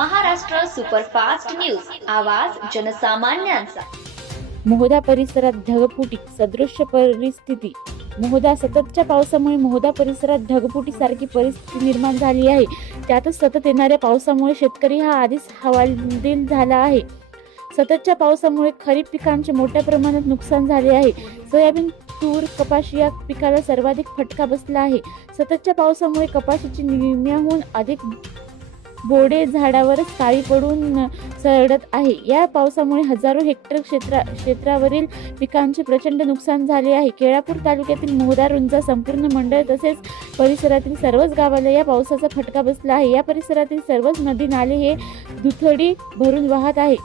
Maharashtra superfast news. आवाज जनसामान्यांचा. मोहदा परिसरात ढगफुटी सदृश्य परिस्थिती. मोहदा सततच्या पावसामुळे मोहदा परिसरात ढगफुटीसारखी परिस्थिती निर्माण झाली आहे. त्यातच सतत येणाऱ्या पावसामुळे शेतकरी हा आधीच हवालदिल झाला आहे. सततच्या पावसामुळे खरीप पिकांचे मोठ्या प्रमाणात नुकसान झाले आहे. सोयाबीन तूर कपाशी या पिकाला सर्वाधिक फटका बसला आहे. सततच्या पावसामुळे कपाशीची निम्म्याहून अधिक बोडे झाडावरच काळी पडून सरडत आहे. या पावसामुळे हजारो हेक्टर क्षेत्रा क्षेत्रावरील पिकांचे प्रचंड नुकसान झाले आहे. केळापूर तालुक्यातील मोहदा रुंजा संपूर्ण मंडळ तसेच परिसरातील सर्वच गावाला या पावसाचा फटका बसला आहे. या परिसरातील सर्वच नदी नाले हे दुथडी भरून वाहत आहे.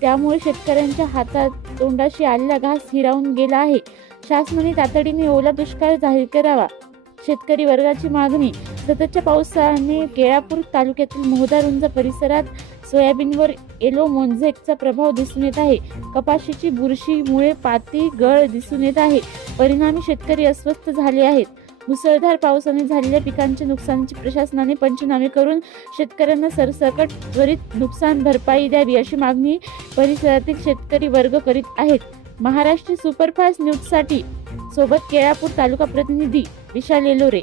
त्यामुळे शेतकऱ्यांच्या हातात तोंडाशी आलेला घास हिरावून गेला आहे. शासनाने तातडीने ओला दुष्काळ जाहीर करावा. शेतकरी वर्गाची मागणी सततच्या पावसाने केळापूर तालुक्यातील मोहदारुंज परिसरात सोयाबीनवर येलो मोन्झेकचा प्रभाव दिसून येत आहे. कपाशीची बुरशीमुळे पाती गळ दिसून येत आहे. परिणामी शेतकरी अस्वस्थ झाले आहेत. मुसळधार पावसाने झालेल्या पिकांच्या नुकसानीची प्रशासनाने पंचनामे करून शेतकऱ्यांना सरसकट त्वरित नुकसान भरपाई द्यावी अशी मागणी परिसरातील शेतकरी वर्ग करीत आहेत. महाराष्ट्र सुपरफास्ट न्यूजसाठी सोबत केळापूर तालुका प्रतिनिधी विशाल येलोरे.